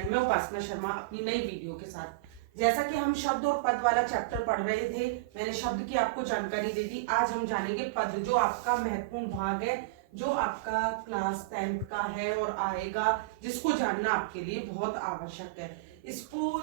Student, मैं उपासना शर्मा अपनी नई वीडियो के साथ। जैसा कि हम शब्द और पद वाला चैप्टर पढ़ रहे थे, मैंने शब्द की आपको जानकारी दे दी। आज हम जानेंगे पद, जो आपका महत्वपूर्ण भाग है, जो आपका क्लास 10th का है और आएगा, जिसको जानना आपके लिए बहुत आवश्यक है। इसको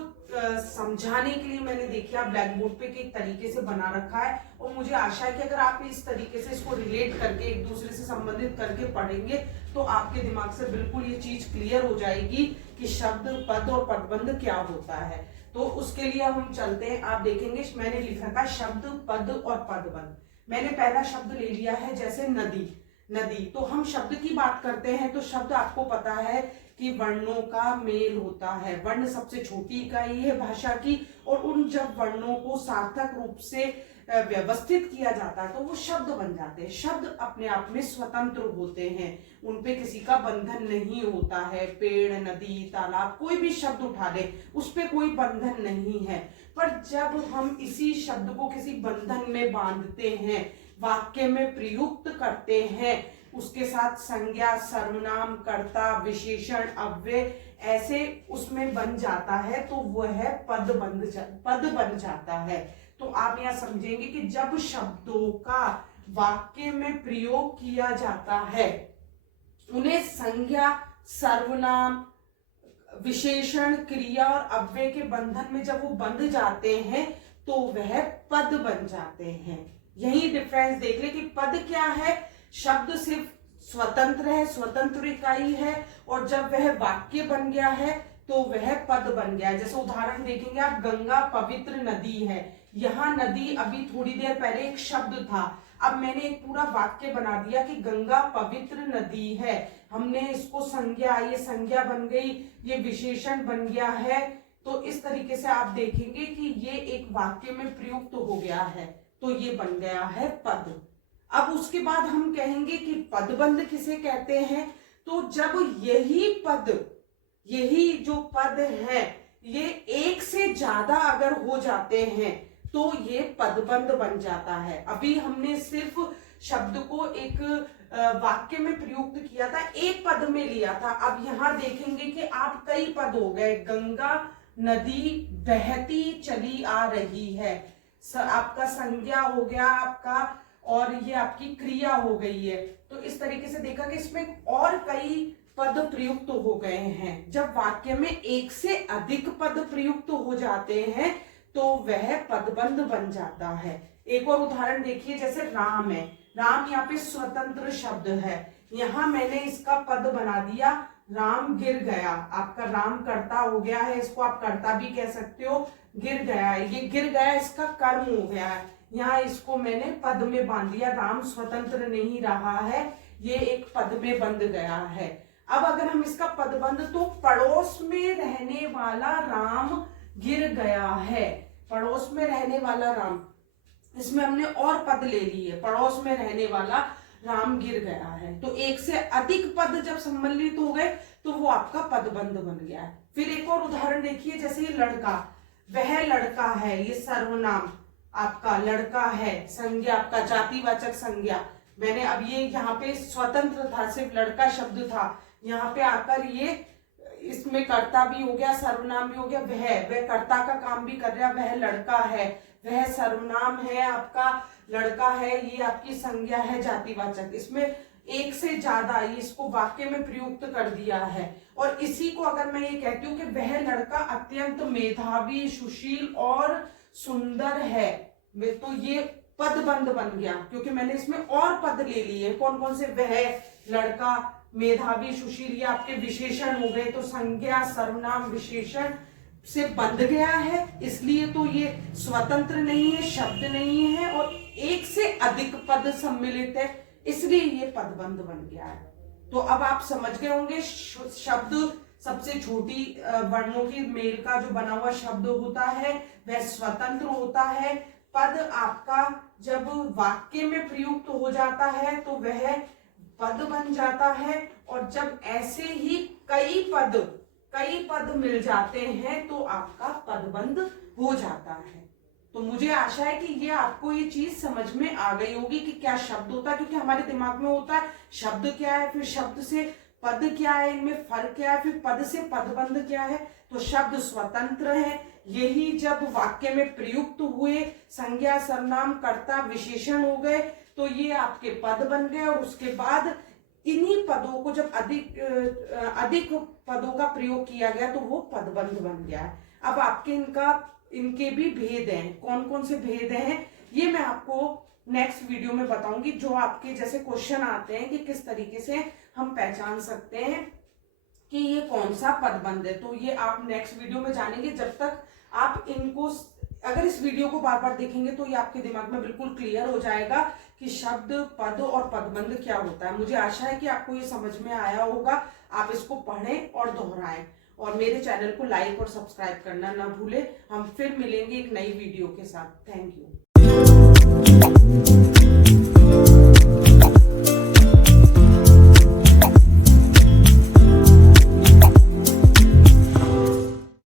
समझाने के लिए मैंने देखिए ब्लैक बोर्ड पे एक तरीके से बना रखा है, और मुझे आशा है कि अगर आप इस तरीके से इसको रिलेट करके एक दूसरे से संबंधित करके पढ़ेंगे तो आपके दिमाग से बिल्कुल ये चीज क्लियर हो जाएगी कि शब्द, पद और पदबंध क्या होता है। तो उसके लिए हम चलते हैं। आप देखेंगे मैंने लिख रखा है शब्द, पद और पदबंध। मैंने पहला शब्द ले लिया है जैसे नदी। नदी, तो हम शब्द की बात करते हैं तो शब्द आपको पता है कि वर्णों का मेल होता है। वर्ण सबसे छोटी इकाई है भाषा की, और उन जब वर्णों को सार्थक रूप से व्यवस्थित किया जाता है तो वो शब्द बन जाते हैं। शब्द अपने आप में स्वतंत्र होते हैं, उनपे किसी का बंधन नहीं होता है। पेड़, नदी, तालाब, कोई भी शब्द उठा ले, उस पे कोई बंधन नहीं है। पर जब हम इसी शब्द को किसी बंधन में बांधते हैं, वाक्य में प्रयुक्त करते हैं, उसके साथ संज्ञा, सर्वनाम, कर्ता, विशेषण, अव्यय ऐसे उसमें बन जाता है, तो वह पद बन जाता है। तो आप यहां समझेंगे कि जब शब्दों का वाक्य में प्रयोग किया जाता है, उन्हें संज्ञा, सर्वनाम, विशेषण, क्रिया और अव्यय के बंधन में जब वो बंध जाते हैं तो वह पद बन जाते हैं। यही डिफरेंस देख ले कि पद क्या है, शब्द सिर्फ स्वतंत्र है, स्वतंत्र इकाई है, और जब वह वाक्य बन गया है तो वह पद बन गया है। जैसे उदाहरण देखेंगे आप, गंगा पवित्र नदी है। यहाँ नदी अभी थोड़ी देर पहले एक शब्द था, अब मैंने एक पूरा वाक्य बना दिया कि गंगा पवित्र नदी है। हमने इसको संज्ञा, ये संज्ञा बन गई, ये विशेषण बन गया है। तो इस तरीके से आप देखेंगे कि ये एक वाक्य में प्रयुक्त हो गया है, तो ये बन गया है पद। अब उसके बाद हम कहेंगे कि पदबंध किसे कहते हैं, तो जब यही पद, यही जो पद है, ये एक से ज्यादा अगर हो जाते हैं तो ये पदबंध बन जाता है। अभी हमने सिर्फ शब्द को एक वाक्य में प्रयुक्त किया था, एक पद में लिया था। अब यहां देखेंगे कि आप कई पद हो गए। गंगा नदी बहती चली आ रही है, आपका संज्ञा हो गया आपका, और ये आपकी क्रिया हो गई है। तो इस तरीके से देखा कि इसमें और कई पद प्रयुक्त हो गए हैं। जब वाक्य में एक से अधिक पद प्रयुक्त हो जाते हैं तो वह पदबंध बन जाता है। एक और उदाहरण देखिए, जैसे राम है। राम यहाँ पे स्वतंत्र शब्द है, यहाँ मैंने इसका पद बना दिया राम गिर गया। आपका राम कर्ता हो गया है, इसको आप कर्ता भी कह सकते हो। गिर गया है, ये गिर गया इसका कर्म हो गया है, यहाँ इसको मैंने पद में बांध दिया। राम स्वतंत्र नहीं रहा है, ये एक पद में बंध गया है। अब अगर हम इसका पदबंध, तो पड़ोस में रहने वाला राम गिर गया है। पड़ोस में रहने वाला राम, इसमें हमने और पद ले लिए, पड़ोस में रहने वाला राम गिर गया है। तो एक से अधिक पद जब सम्मिलित हो गए तो वो आपका पदबंध बन गया है। फिर एक और उदाहरण देखिए, जैसे ये लड़का, वह लड़का है, ये सर्वनाम आपका लड़का है, संज्ञा आपका जातिवाचक संज्ञा। मैंने अब ये यहाँ पे स्वतंत्र था, सिर्फ लड़का शब्द था, यहाँ पे आकर ये इसमें कर्ता भी हो गया, सर्वनाम भी हो गया। वह कर्ता का काम भी कर रहा है, वह लड़का है, वह सर्वनाम है आपका, लड़का है, ये आपकी संज्ञा है जातिवाचक। इसमें एक से ज्यादा ये इसको वाक्य में प्रयुक्त कर दिया है। और इसी को अगर मैं ये कहती हूँ कि वह लड़का अत्यंत मेधावी, सुशील और सुंदर है, तो ये पदबंध बन गया, क्योंकि मैंने इसमें और पद ले लिए। कौन कौन से? वह लड़का, मेधावी, सुशील, ये आपके विशेषण हो गए। तो संज्ञा, सर्वनाम, विशेषण से बंध गया है, इसलिए तो ये स्वतंत्र नहीं है, शब्द नहीं है, और एक से अधिक पद सम्मिलित है, इसलिए ये पदबंध बन गया है। तो अब आप समझ गए होंगे, शब्द सबसे छोटी वर्णों की मेल का जो बना हुआ शब्द होता है वह स्वतंत्र होता है। पद आपका जब वाक्य में प्रयुक्त हो जाता है तो वह पद बन जाता है, और जब ऐसे ही कई पद मिल जाते हैं तो आपका पदबंध हो जाता है। तो मुझे आशा है कि ये आपको ये चीज समझ में आ गई होगी कि क्या शब्द होता है, क्योंकि हमारे दिमाग में होता है शब्द क्या है, फिर शब्द से पद क्या है, इनमें फर्क क्या है, फिर पद से पदबंध क्या है। तो शब्द स्वतंत्र है, यही जब वाक्य में प्रयुक्त हुए, संज्ञा सर्वनाम कर्ता विशेषण हो गए तो ये आपके पद बन गए। और उसके बाद इन्हीं पदों को जब अधिक पदों का प्रयोग किया गया तो वो पदबंध बन गया है। अब आपके इनके भी भेद हैं, कौन कौन से भेद हैं ये मैं आपको नेक्स्ट वीडियो में बताऊंगी। जो आपके जैसे क्वेश्चन आते हैं कि किस तरीके से हम पहचान सकते हैं कि ये कौन सा पदबंध है, तो ये आप नेक्स्ट वीडियो में जानेंगे। जब तक आप इनको अगर इस वीडियो को बार बार देखेंगे तो ये आपके दिमाग में बिल्कुल क्लियर हो जाएगा कि शब्द, पद और पदबंध क्या होता है। मुझे आशा है कि आपको ये समझ में आया होगा। आप इसको पढ़ें और दोहराएं और मेरे चैनल को लाइक और सब्सक्राइब करना ना भूलें। हम फिर मिलेंगे एक नई वीडियो के साथ। Thank you.